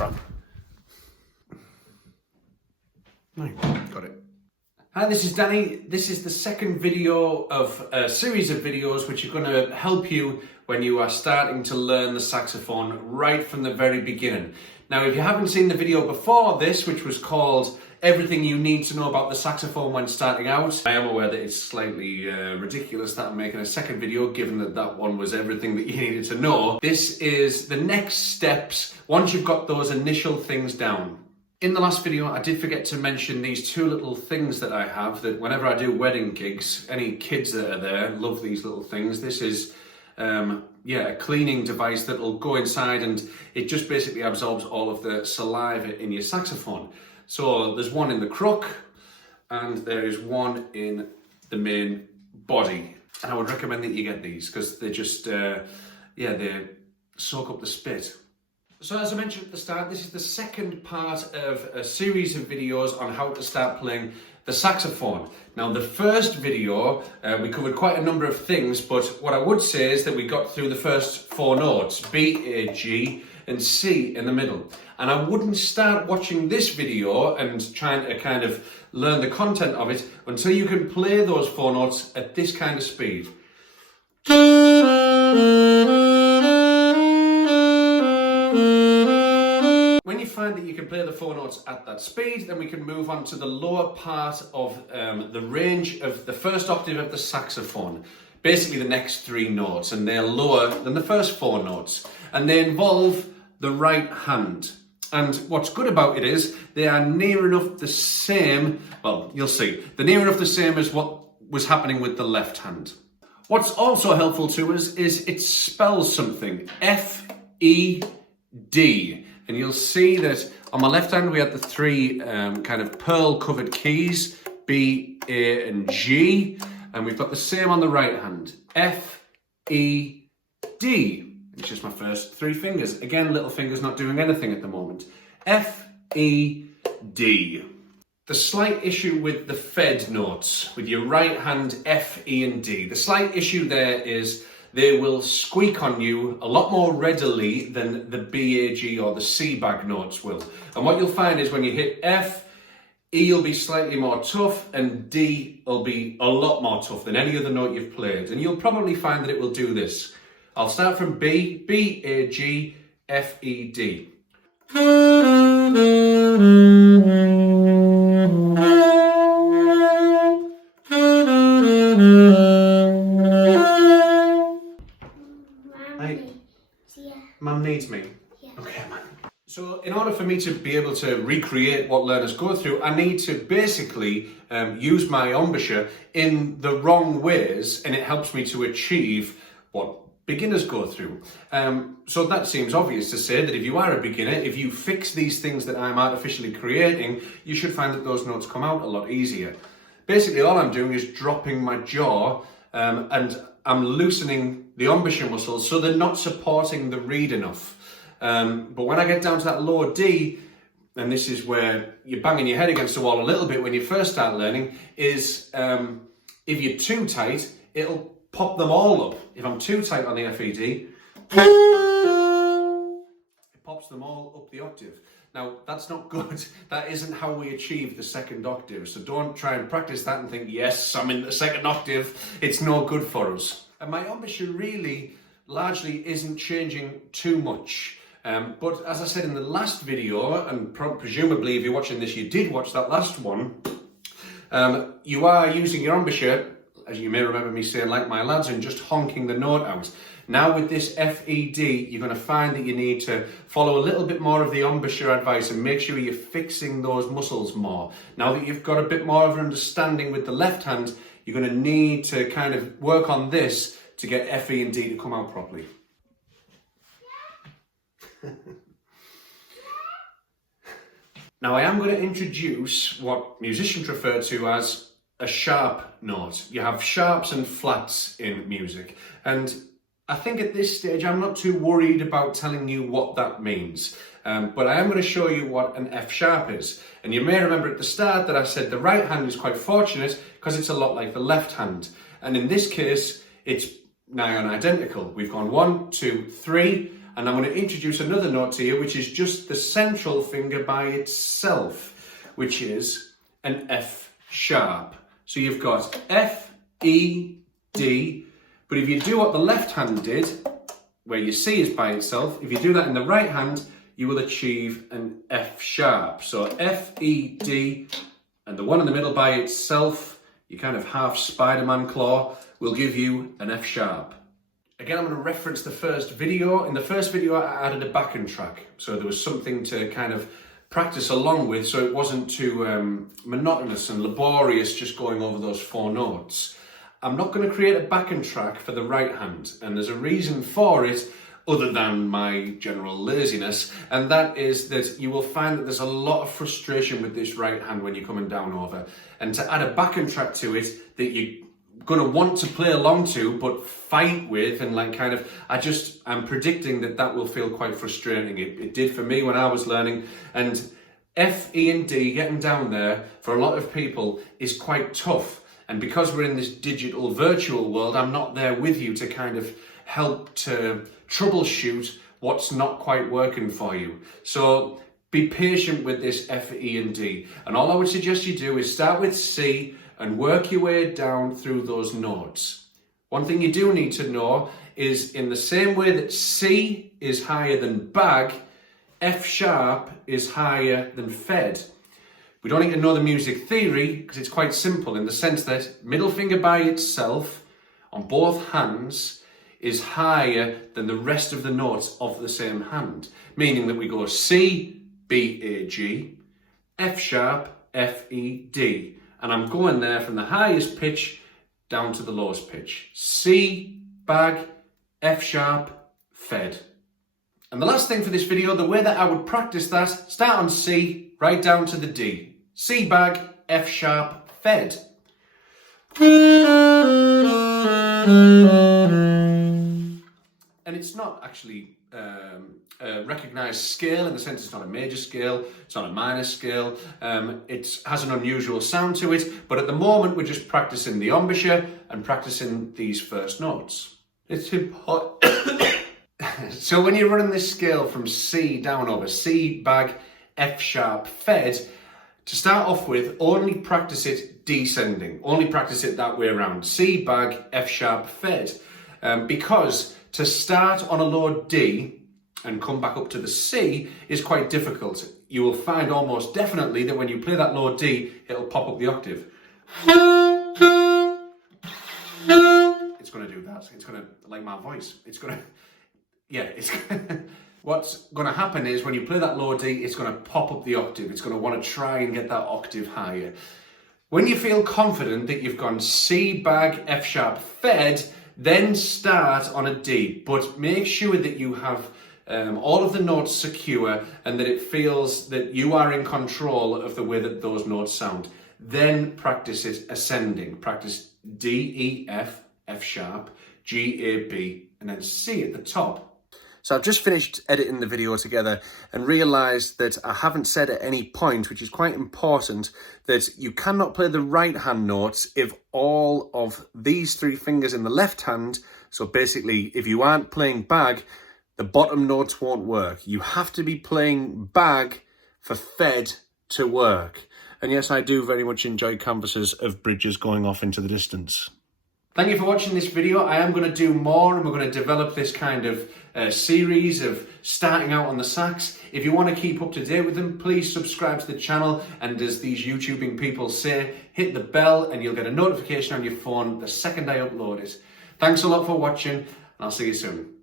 crap. Right, got it. Hi, this is Danny. This is the second video of a series of videos which are going to help you when you are starting to learn the saxophone right from the very beginning. Now, if you haven't seen the video before this, which was called Everything You Need to Know About the Saxophone When Starting Out, I am aware that it's slightly ridiculous that I'm making a second video, given that that one was everything that you needed to know. This is the next steps once you've got those initial things down. In the last video, I did forget to mention these two little things that I have that whenever I do wedding gigs, any kids that are there love these little things. This is a cleaning device that will go inside and it just basically absorbs all of the saliva in your saxophone. So there's one in the crook and there is one in the main body. And I would recommend that you get these because they just, they soak up the spit. So as I mentioned at the start, this is the second part of a series of videos on how to start playing the saxophone. Now the first video, we covered quite a number of things, but what I would say is that we got through the first four notes, B, A, G, and C in the middle. And I wouldn't start watching this video and trying to kind of learn the content of it until you can play those four notes at this kind of speed. When you find that you can play the four notes at that speed, then we can move on to the lower part of the range of the first octave of the saxophone. Basically the next three notes, and they're lower than the first four notes. And they involve the right hand. And what's good about it is they are near enough the same, well, you'll see, they're near enough the same as what was happening with the left hand. What's also helpful to us is it spells something, F-E-D. And you'll see that on my left hand we had the three kind of pearl covered keys, B, A and G. And we've got the same on the right hand, F-E-D. It's just my first three fingers. Again, little fingers not doing anything at the moment. F-E-D. The slight issue with the fed notes, with your right hand F, E and D, the slight issue there is they will squeak on you a lot more readily than the B, A, G or the C bag notes will. And what you'll find is when you hit F, E will be slightly more tough and D will be a lot more tough than any other note you've played. And you'll probably find that it will do this. I'll start from B, B, A, G, F, E, D. Mum needs me. Yeah. Okay, man. So in order for me to be able to recreate what learners go through, I need to basically use my embouchure in the wrong ways, and it helps me to achieve what beginners go through. So that seems obvious to say that if you are a beginner, if you fix these things that I'm artificially creating, you should find that those notes come out a lot easier. Basically, all I'm doing is dropping my jaw and I'm loosening the embouchure muscles so they're not supporting the reed enough. But when I get down to that low D, and this is where you're banging your head against the wall a little bit when you first start learning, is if you're too tight, it'll pop them all up. If I'm too tight on the F-E-D, it pops them all up the octave. Now, that's not good. That isn't how we achieve the second octave. So don't try and practice that and think, yes, I'm in the second octave. It's no good for us. And my embouchure really largely isn't changing too much. But as I said in the last video, and presumably if you're watching this, you did watch that last one, you are using your embouchure, as you may remember me saying, like my lads, and just honking the note out. Now with this F-E-D, you're going to find that you need to follow a little bit more of the embouchure advice and make sure you're fixing those muscles more. Now that you've got a bit more of an understanding with the left hand, you're going to need to kind of work on this to get F, E and D to come out properly. Now I am going to introduce what musicians refer to as a sharp note. You have sharps and flats in music, and I think at this stage I'm not too worried about telling you what that means, but I am going to show you what an F sharp is. And you may remember at the start that I said the right hand is quite fortunate because it's a lot like the left hand, and in this case it's nigh on identical. We've gone 1, 2, 3, And I'm going to introduce another note to you, which is just the central finger by itself, which is an F sharp. So you've got F, E, D, but if you do what the left hand did, where your C is by itself, if you do that in the right hand, you will achieve an F sharp. So F, E, D, and the one in the middle by itself, your kind of half Spider-Man claw, will give you an F sharp. Again, I'm going to reference the first video. In the first video, I added a backing track. So there was something to kind of practice along with, so it wasn't too monotonous and laborious just going over those 4 notes. I'm not going to create a backing track for the right hand, and there's a reason for it other than my general laziness, and that is that you will find that there's a lot of frustration with this right hand when you're coming down over, and to add a backing track to it that you're going to want to play along to but fight with, and like kind of, I'm predicting that will feel quite frustrating. It did for me when I was learning, and F, E and D, getting down there for a lot of people is quite tough. And because we're in this digital virtual world, I'm not there with you to kind of help to troubleshoot what's not quite working for you. So be patient with this F, E and D. And all I would suggest you do is start with C and work your way down through those notes. One thing you do need to know is, in the same way that C is higher than bag, F sharp is higher than fed. We don't need to know the music theory because it's quite simple in the sense that middle finger by itself on both hands is higher than the rest of the notes of the same hand, meaning that we go C, B, A, G, F sharp, F, E, D. And I'm going there from the highest pitch down to the lowest pitch. C, bag, F sharp, fed. And the last thing for this video, the way that I would practice that, start on C, right down to the D. C, bag, F sharp, fed. And it's not actually a recognised scale in the sense it's not a major scale, it's not a minor scale, it has an unusual sound to it, but at the moment we're just practising the embouchure and practising these first notes. It's important. So when you're running this scale from C down over, C, bag, F sharp, fed, to start off with, only practice it descending, only practice it that way around, C, bag, F sharp, fed, because to start on a low D and come back up to the C is quite difficult. You will find almost definitely that when you play that low D, it'll pop up the octave. It's going to do that. It's going to, like my voice, it's going to, yeah, it's what's going to happen is when you play that low D, it's going to pop up the octave. It's going to want to try and get that octave higher. When you feel confident that you've gone C, bag, F sharp, fed, then start on a D, but make sure that you have all of the notes secure and that it feels that you are in control of the way that those notes sound. Then practice it ascending. Practice D, E, F, F sharp, G, A, B, and then C at the top. So I've just finished editing the video together and realised that I haven't said at any point, which is quite important, that you cannot play the right hand notes if all of these 3 fingers in the left hand, so basically if you aren't playing bag, the bottom notes won't work. You have to be playing bag for fed to work. And yes, I do very much enjoy canvases of bridges going off into the distance. Thank you for watching this video. I am going to do more and we're going to develop this kind of series of starting out on the sax. If you want to keep up to date with them, please subscribe to the channel, and as these YouTubing people say, hit the bell and you'll get a notification on your phone the second I upload it. Thanks a lot for watching, and I'll see you soon.